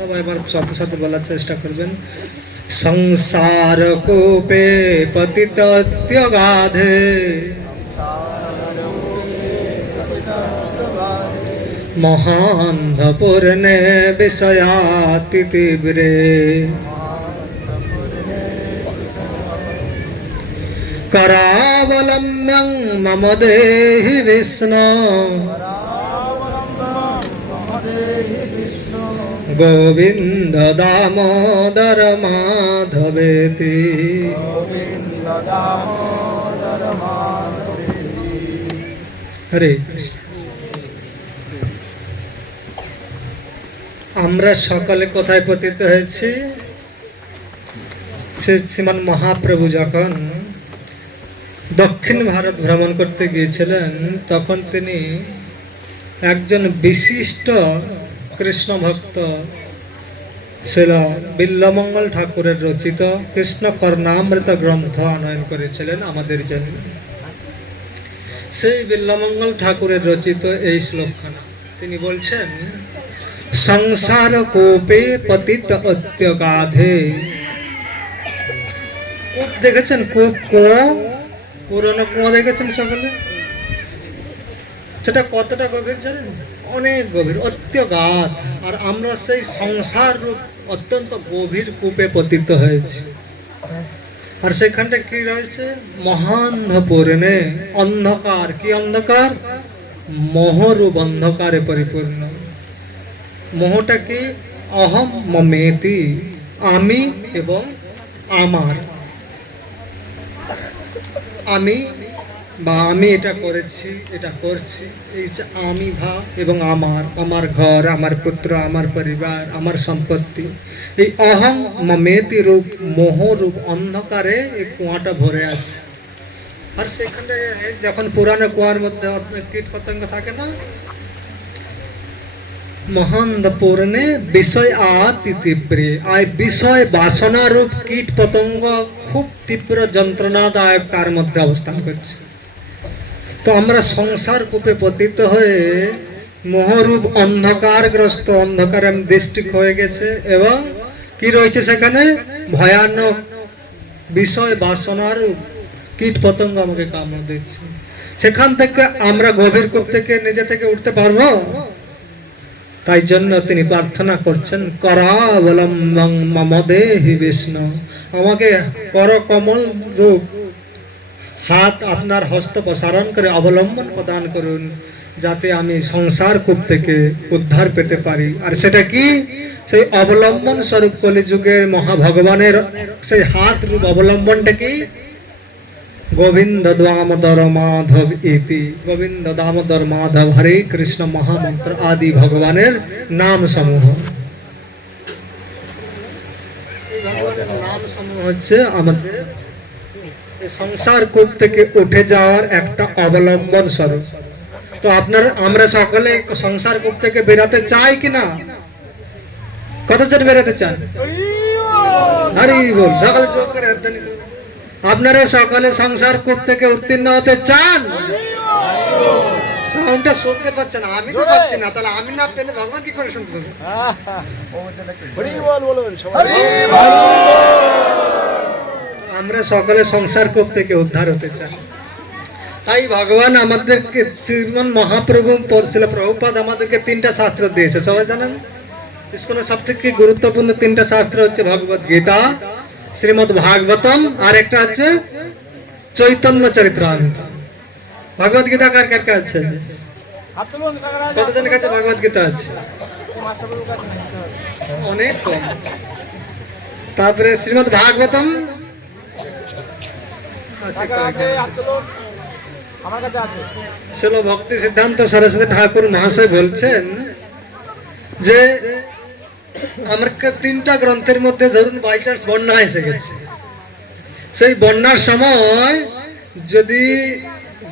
সবাই এবার সাথে সাথে বলার চেষ্টা করবেন সংসার কোপে পতিত গাধে মহান্ধপূর্ণে বিষয়াতি তীব্রে करावलम्ब्यं मम देहि विष्णु গোবিন্দ দামোদর মাধবেতি হরে আমরা সকলে কোথায় পতিত হয়েছি? শ্রীমান মহাপ্রভু যখন দক্ষিণ ভারত ভ্রমণ করতে গিয়েছিলেন, তখন তিনি একজন বিশিষ্ট কৃষ্ণ ভক্ত ছিল বিল্লমঙ্গল ঠাকুরের রচিত কৃষ্ণ কর্ণামৃত গ্রন্থ আনয়ন করেছিলেন আমাদের জন্য। সেই বিল্লমঙ্গল ঠাকুরের রচিত এই শ্লোকখানা। তিনি বলছেন, সংসার কোপে পতিত অত্যগাধে। কূপ দেখেছেন? কূপ কুয়ো? পুরনো কুয়ো দেখেছেন সকলে? সেটা কতটা গভীর জানেন? অনেক গভীর, অত্যগাধ। আর আমরা সেই সংসার রূপ অত্যন্ত গভীর কূপে পতিত হয়েছি। আর সেখানটা কি রয়েছে? মহান্ধপূর্ণে অন্ধকার। কি অন্ধকার? মোহরূপ অন্ধকারে পরিপূর্ণ। মোহটা কি? অহম মমেতি, আমি এবং আমার। আমি বা আমি এটা করেছি, এটা করছি, এই যে আমি ভাব এবং আমার আমার ঘর, আমার পুত্র, আমার পরিবার, আমার সম্পত্তি, এই অহং মমেতি রূপ, মোহ রূপ, অন্ধকারে এই কুয়াটা ভরে আছে। আর সেখানে যখন পুরানো কুয়ার মধ্যে কীট পতঙ্গ থাকে না মহান্দ পূর্ণে বিষয় আতি তীব্রে আয় বিষয় বাসনা রূপ কীট পতঙ্গ খুব তীব্র যন্ত্রণাদায়ক তার মধ্যে অবস্থান করছে। তো আমরা সংসার কূপে পতিত হয়ে মোহরূপ অন্ধকারগ্রস্ত অন্ধকারে দৃষ্টি হয়ে গেছে এবং কি রয়েছে সেখানে? ভয়ানক বিষয় বাসনার কীট পতঙ্গ আমাকে কামড় দিচ্ছে। সেখান থেকে আমরা গভীর কূপ থেকে নিজে থেকে উঠতে পারব? তাই জন্য তিনি প্রার্থনা করছেন, করাবলম্বং মমদে হি বিষ্ণু। আমাকে করকমল রূপ হাত আপনার হস্ত প্রসারণ করে অবলম্বন প্রদান করুন যাতে আমি সংসার কূপ থেকে উদ্ধার পেতে পারি। আর সেটা কি? সেই অবলম্বন স্বরূপ কলিযুগের মহাভগবানের সেই হাত রূপ অবলম্বনটা কি? গোবিন্দ দামোদর মাধব ইতি। গোবিন্দ দামোদর মাধব হরে কৃষ্ণ মহামন্ত্র আদি ভগবানের নাম সমূহ নাম সমূহ হচ্ছে আমাদের সংসার কূপ থেকে উঠে যাওয়ার একটা অবলম্বন স্বরূপ। তো আপনার আমরা সকলে সংসার কূপ থেকে বেরাতে চাই কি না? কতজন বেরাতে চান? হরি বল সকালে জোর করে আপনারা সকালে সংসার কূপ থেকে উত্তীর্ণ হতে চান? সাউন্ডটা শুনতে পাচ্ছেন আমি তো পাচ্ছি না তাহলে আমি না পেলে ভগবান কি করে শুনতে পাবে? আমরা সকলে সংসার কূপ থেকে উদ্ধার হতে চাই। তাই ভগবান আমাদেরকে শ্রীমন মহাপ্রভু পরশিল প্রভুপাদ আমাদেরকে তিনটা শাস্ত্র দিয়েছে। সবাই জানেন? ইসকনের সব থেকে গুরুত্বপূর্ণ তিনটা শাস্ত্র হচ্ছে ভগবত গীতা, শ্রীমদ ভাগবতম, আর একটা হচ্ছে চৈতন্য চরিত্রান্ত ভগবত গীতা কার কার আছে কতজনের কাছে ভগবত গীতা আছে? অনেক তারপরে শ্রীমদ ভাগবতম আছে কয়েকজন। আমার কাছে আছে শিল ভক্তি সিদ্ধান্ত সরস্বতী ঠাকুর মহাশয় বলছেন যে আমার তিনটা গ্রন্থের মধ্যে ধরুন বাই চান্স বন্যা এসে গেছে। সেই বন্যার সময় যদি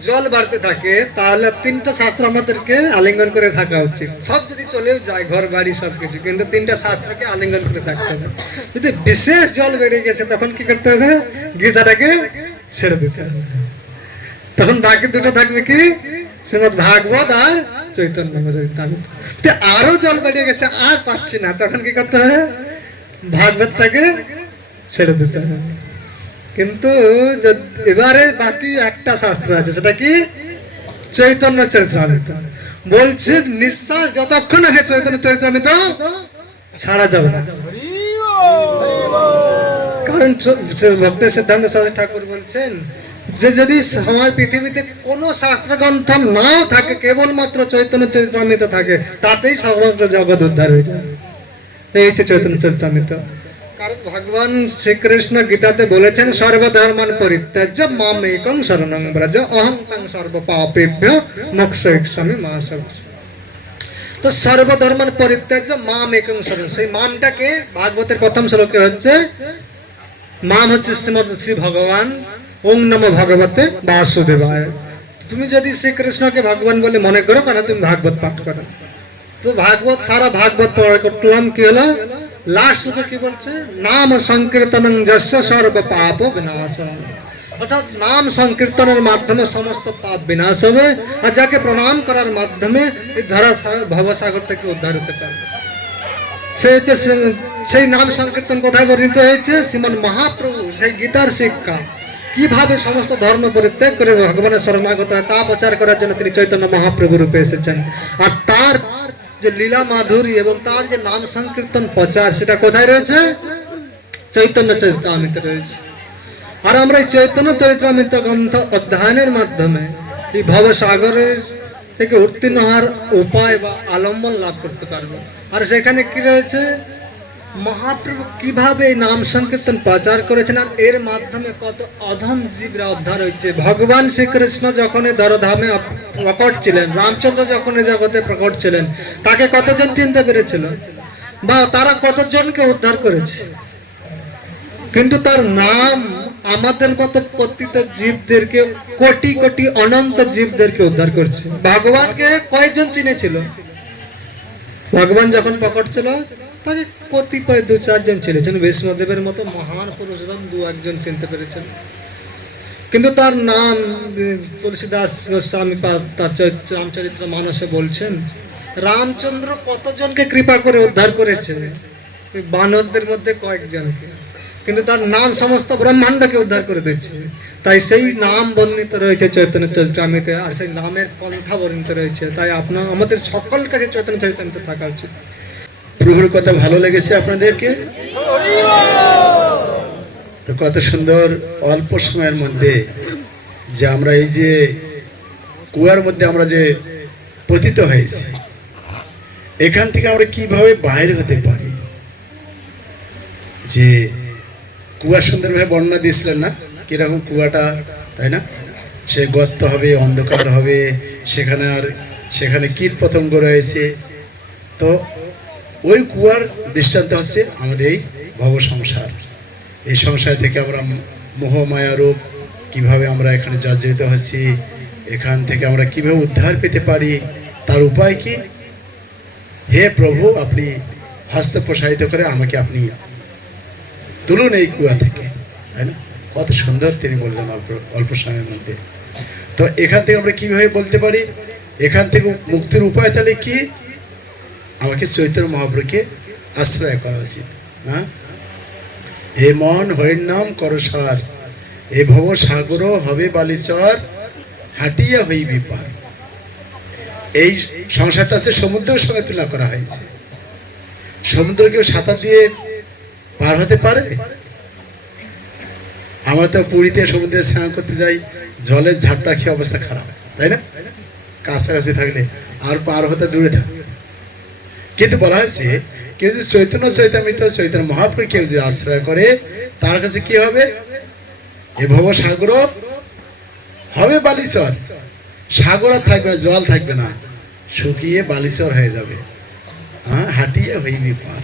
জল বাড়তে থাকে তাহলে তিনটা শাস্ত্র আমাদেরকে আলিঙ্গন করে থাকা উচিত। সব যদি চলেও যায় ঘর বাড়ি সব কিছু কিন্তু তিনটা শাস্ত্রকে আলিঙ্গন করে থাকতে হবে। যদি বিশেষ জল বেড়ে গেছে তখন কি করতে হবে? গীতাটাকে ছেড়ে দিতে হবে। তখন বাকি দুটো থাকবে কি? শ্রীমদ ভাগবত আর চৈতন্য আরও জল বেরিয়ে গেছে, আর পাচ্ছি না। তখন কি করতে হবে? ভাগবতটাকে ছেড়ে দিতে হবে। কিন্তু এবারে বাকি একটা শাস্ত্র আছে, সেটা কি? চৈতন্য চরিতামৃত বলছে, নিঃশ্বাস যতক্ষণ আছে চৈতন্য চরিতামৃত ছাড়া যাবে না। কারণ ভক্ত সিদ্ধান্ত সাধু ঠাকুর বলছেন যে যদি সমাজ পৃথিবীতে কোনো শাস্ত্র গ্রন্থ নাও থাকে, কেবলমাত্র চৈতন্য চরিতামৃত থাকে, তাতেই সমগ্র জগৎ উদ্ধার হয়ে যায় এই হচ্ছে চৈতন্য চরিতামৃত। কারণ ভগবান শ্রীকৃষ্ণ গীতাতে বলেছেন, সর্বধর্মান পরিত্যাজ্য, মাম একম শরণং ব্রজ, অহং তং সর্ব পাপেভ্য মোক্ষ ইচ্ছামি মহাসব তো সর্বধর্মান পরিত্যাজ্য, মাম একং শরণ। সেই মামটাকে ভাগবতের প্রথম শ্লোকে হচ্ছে মাম হচ্ছে শ্রীমদ শ্রী ভগবান। ওম নম ভগবতে বাসুদেবায়। তুমি যদি শ্রীকৃষ্ণকে ভগবান বলে মনে করো, তাহলে তুমি ভাগবত পাঠ করো। তো ভাগবত, সারা ভাগবত করলাম, কি হলো? লাস্ট কি বলছে? নাম সংকীর্তন যস্য সর্ব পাপ বিনাশ। অর্থাৎ নাম সংকীর্তনের মাধ্যমে সমস্ত পাপ বিনাশ হবে, আর যাকে প্রণাম করার মাধ্যমে এই ধরা ভবসাগর থেকে উদ্ধার হতে পারবে। সে হচ্ছে সেই নাম সংকীর্তন কোথায় বর্ণিত হয়েছে, শ্রীমন মহাপ্রভু, সেই গীতার শিক্ষা। কীভাবে সমস্ত ধর্ম পরিত্যাগ করে ভগবানের শরণাগত হয় তা প্রচার করার জন্য তিনি চৈতন্য মহাপ্রভু রূপে এসেছেন। আর তার যে লীলা মাধুরী এবং তার যে নাম সংকীর্তন প্রচার, সেটা কোথায় রয়েছে? চৈতন্য চরিতামৃত রয়েছে। আর আমরা এই চৈতন্য চরিতামৃত গ্রন্থ অধ্যয়নের মাধ্যমে এই ভবসাগরের থেকে উত্তীর্ণ হওয়ার উপায় বা আলম্বন লাভ করতে পারব। আর সেখানে কি রয়েছে? মহাপ্রভু কীভাবে নাম সংকীর্তন প্রচার করেছেন আর এর মাধ্যমে কত অধম জীবরা উদ্ধার হয়েছে? ভগবান শ্রীকৃষ্ণ যখন ধরধামে প্রকট ছিলেন, রামচন্দ্র যখন জগতে প্রকট ছিলেন, তাকে কতজন চিনতে পেরেছিল? বা তারা কতজনকে উদ্ধার করেছে? কিন্তু তার নাম আমাদের মতো পতিত জীবদেরকে, কোটি কোটি অনন্ত জীবদেরকে উদ্ধার করছে। ভগবানকে কয়জন চিনেছিল? ভগবান যখন প্রকট ছিল তাকে কতিপয় দু চারজন চিনেছেন বিষ্ণুদেবের মতো মহান পুরুষজন দু একজন চিনতে পেরেছেন। কিন্তু তার নাম, তুলসীদাস গোস্বামী তার চরিত্র- রামচরিত্র মানসে বলছেন, রামচন্দ্র কতজনকে কৃপা করে উদ্ধার করেছে? বানরদের মধ্যে কয়েকজনকে। কিন্তু তার নাম সমস্ত ব্রহ্মাণ্ডকে উদ্ধার করে দিচ্ছে তাই সেই নাম বর্ণিত রয়েছে চৈতন্য চরিত্রামিতে, আর সেই নামের পন্থা বর্ণিত রয়েছে। তাই আপনার, আমাদের সকল কাছে চৈতন্য চরিতামিতে থাকা উচিত। প্রভুর কথা ভালো লেগেছে আপনাদেরকে? তো কত সুন্দর অল্প সময়ের মধ্যে যে আমরা এই যে কুয়ার মধ্যে আমরা যে পতিত হয়েছি, এখান থেকে আমরা কীভাবে বাইরে হতে পারি? যে কুয়া সুন্দরভাবে বর্ণনা দিয়েছিলেন না? কীরকম কুয়াটা, তাই না? সে গর্ত হবে, অন্ধকার হবে, সেখানে আর, সেখানে কীট পতঙ্গ রয়েছে। তো ওই কুয়ার দৃষ্টান্ত হচ্ছে আমাদের এই ভব সংসার। এই সংসার থেকে আমরা মোহ মায়া রূপ কীভাবে আমরা এখানে জর্জরিত হচ্ছি, এখান থেকে আমরা কীভাবে উদ্ধার পেতে পারি, তার উপায় কি? হে প্রভু, আপনি হস্ত প্রসারিত করে আমাকে আপনি তুলুন এই কুয়া থেকে, তাই না? কত সুন্দর তিনি বললেন অল্প অল্প সময়ের মধ্যে। তো এখান থেকে আমরা কীভাবে বলতে পারি? এখান থেকে মুক্তির উপায় তাহলে কি? আমাকে চৈতন্য মহাপ্রভুকে আশ্রয় করা উচিত, না? হে মন হরির নাম করসার এ ভব সাগর হবে বালিচর, হাটিয়া হইবি পার। এই সংসারটা আছে সমুদ্রের সঙ্গে তুলনা করা হয়েছে। সমুদ্র কেউ সাঁতার দিয়ে পার হতে পারে? আমরা তো পুরীতে সমুদ্রে স্নান করতে যাই, জলের ঝাপটা খেয়ে অবস্থা খারাপ, তাই না? কাছাকাছি থাকলে আর পার হতে দূরে থাকে। কিন্তু বলা হয়েছে, কেউ যদি চৈতন্য চৈতামিত, চৈতন্য মহাপ্রভু কেউ যদি আশ্রয় করে, তার কাছে কি হবে? এ ভব সাগর, হবে বালিচর। সাগর আর থাকবে না, জল থাকবে না। শুকিয়ে বালিচর হয়ে যাবে। হ্যাঁ হাঁটিয়ে হইবি পার।